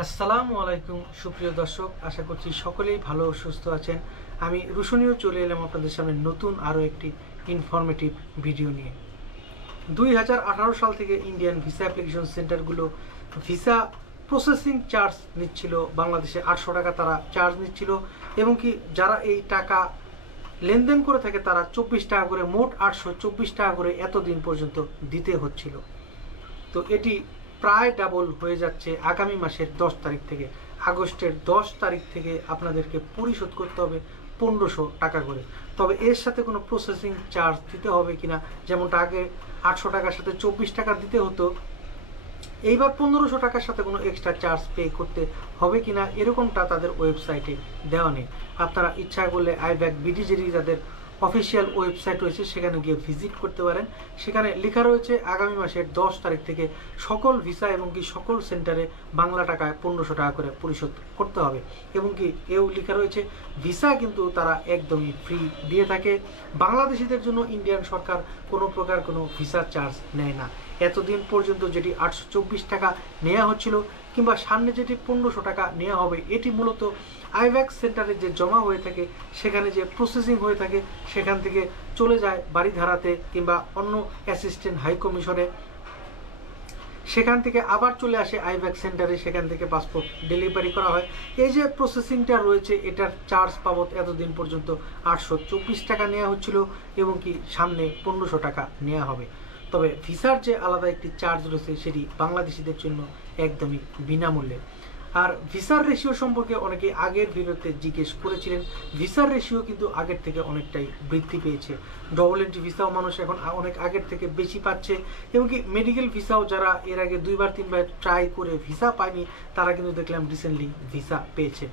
আসসালামু আলাইকুম সুপ্রিয় দর্শক, আশা করছি সকলেই ভালো ও সুস্থ আছেন। আমি রুশনীয় চলে এলাম আপনাদের সামনে নতুন আরও একটি ইনফরমেটিভ ভিডিও নিয়ে। 2018 সাল থেকে ইন্ডিয়ান ভিসা অ্যাপ্লিকেশন সেন্টারগুলো ভিসা প্রসেসিং চার্জ নিচ্ছিল। বাংলাদেশে 800 টাকা তারা চার্জ নিচ্ছিল এবং কি যারা এই টাকা লেনদেন করে থাকে তারা 24 টাকা করে, মোট 824 টাকা করে এতদিন পর্যন্ত দিতে হচ্ছিল। তো এটি প্রায় ডাবল হয়ে যাচ্ছে আগামী মাসের 10 তারিখ থেকে। আগস্টের 10 তারিখ থেকে আপনাদেরকে পরিশোধ করতে হবে 1500 টাকা করে। তবে এর সাথে কোনো প্রসেসিং চার্জ দিতে হবে কিনা, যেমনটা আগে 800 টাকার সাথে 24 টাকা দিতে হতো, এইবার 1500 টাকার সাথে কোনো এক্সট্রা চার্জ পে করতে হবে কিনা এরকমটা তাদের ওয়েবসাইটে দেওয়া নেই। আপনারা ইচ্ছা করলে আইব্যাক বিডিজেডি যাদের অফিসিয়াল ওয়েবসাইট রয়েছে সেখানে গিয়ে ভিজিট করতে পারেন। সেখানে লেখা রয়েছে আগামী মাসের 10 তারিখ থেকে সকল ভিসা এবং কি সকল সেন্টারে বাংলা টাকায় 1500 টাকা করে পরিশোধ করতে হবে এবং কি এও লেখা রয়েছে ভিসা কিন্তু তারা একদমই ফ্রি দিয়ে থাকে। বাংলাদেশিদের জন্য ইন্ডিয়ান সরকার কোনো প্রকার কোনো ভিসা চার্জ নেয় না। এতদিন পর্যন্ত যেটি 824 টাকা নেওয়া হচ্ছিল কিংবা সামনে যেটি 1500 টাকা নেওয়া হবে, এটি মূলত আইভ্যাক্স সেন্টারে যে জমা হয়ে থাকে, সেখানে যে প্রসেসিং হয়ে থাকে, সেখান থেকে চলে যায় বাড়িধারাতে কিংবা অন্য অ্যাসিস্ট্যান্ট হাই কমিশনে, সেখান থেকে আবার চলে আসে আইভ্যাক্স সেন্টারে, সেখান থেকে পাসপোর্ট ডেলিভারি করা হয়। এই যে প্রসেসিংটা রয়েছে এটার চার্জ বাবদ এতদিন পর্যন্ত 824 টাকা নেওয়া হচ্ছিল এবং কি সামনে 1500 টাকা নেওয়া হবে। তবে ভিসার যে আলাদা একটি চার্জ রয়েছে সেটি বাংলাদেশিদের জন্য একদমই বিনামূল্যে। আর ভিসার রেশিও সম্পর্কে অনেকে আগের ভিডিওতে জিজ্ঞেস করেছিলেন। ভিসার রেশিও কিন্তু আগের থেকে অনেকটাই বৃদ্ধি পেয়েছে। ডবল এন্ট্রি ভিসাও মানুষ এখন অনেক আগের থেকে বেশি পাচ্ছে এবং কি মেডিকেল ভিসাও যারা এর আগে 2-3বার ট্রাই করে ভিসা পায়নি তারা কিন্তু দেখলাম রিসেন্টলি ভিসা পেয়েছে।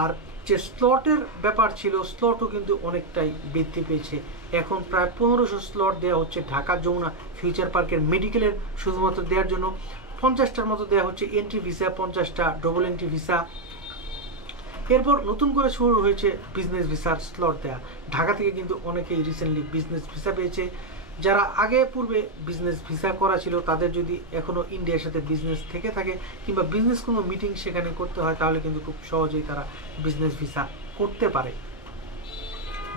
আর যে স্লটের ব্যাপার ছিল, স্লটও কিন্তু অনেকটাই বৃদ্ধি পেয়েছে। এখন প্রায় 1500 স্লট দেওয়া হচ্ছে ঢাকা যমুনা ফিউচার পার্কের মেডিকেলের শুধুমাত্র দেওয়ার জন্য। 50টার মতো দেওয়া হচ্ছে এন্ট্রি ভিসা, 50টা ডবল এন্ট্রি ভিসা। এরপর নতুন করে শুরু হয়েছে বিজনেস ভিসার স্লট দেওয়া। ঢাকা থেকে কিন্তু অনেকেই রিসেন্টলি বিজনেস ভিসা পেয়েছে। যারা আগে পূর্বে বিজনেস ভিসা করা ছিল তাদের যদি এখনও ইন্ডিয়ার সাথে বিজনেস থেকে থাকে কিংবা বিজনেস কোনো মিটিং সেখানে করতে হয়, তাহলে কিন্তু খুব সহজেই তারা বিজনেস ভিসা করতে পারে।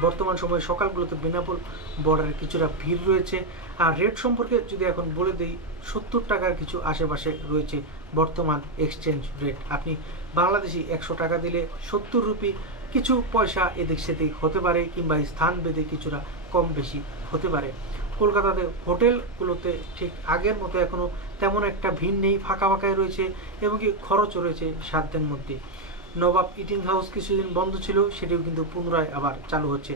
বর্তমান সময়ে সকালগুলোতে বেনাপোল বর্ডারে কিছুটা ভিড় রয়েছে। আর রেট সম্পর্কে যদি এখন বলে দিই, 70 টাকার কিছু আশেপাশে রয়েছে বর্তমান এক্সচেঞ্জ রেট। আপনি বাংলাদেশি 100 টাকা দিলে 70 রুপি কিছু পয়সা এদিক সেদিক হতে পারে কিংবা স্থান ভেদে কিছুটা কম বেশি হতে পারে। কলকাতাতে হোটেলগুলোতে ঠিক আগের মতো এখনও তেমন একটা ভিড় নেই, ফাঁকা ফাঁকাই রয়েছে এবং কি খরচও রয়েছে সাধ্যের মধ্যে। নবাব ইটিং হাউস কিছুদিন বন্ধ ছিল, সেটিও কিন্তু পুনরায় আবার চালু হচ্ছে।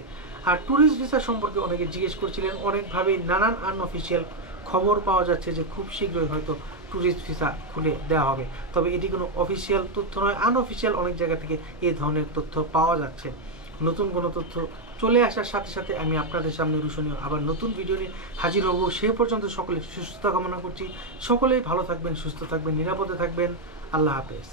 আর ট্যুরিস্ট ভিসা সম্পর্কে অনেকে জিজ্ঞেস করছিলেন, অনেকভাবেই নানান আনঅফিসিয়াল খবর পাওয়া যাচ্ছে যে খুব শীঘ্রই হয়তো ট্যুরিস্ট ভিসা খুলে দেওয়া হবে। তবে এটি কোনো অফিসিয়াল তথ্য নয়, আনঅফিসিয়াল অনেক জায়গা থেকে এই ধরনের তথ্য পাওয়া যাচ্ছে। নতুন কোনো তথ্য চলে আসার সাথে সাথে আমি আপনাদের সামনে রুশনীয় আবার নতুন ভিডিও নিয়ে হাজির হব। সে পর্যন্ত সকলে সুস্থতা কামনা করছি। সকলেই ভালো থাকবেন, সুস্থ থাকবেন, নিরাপদে থাকবেন। আল্লাহ হাফেজ।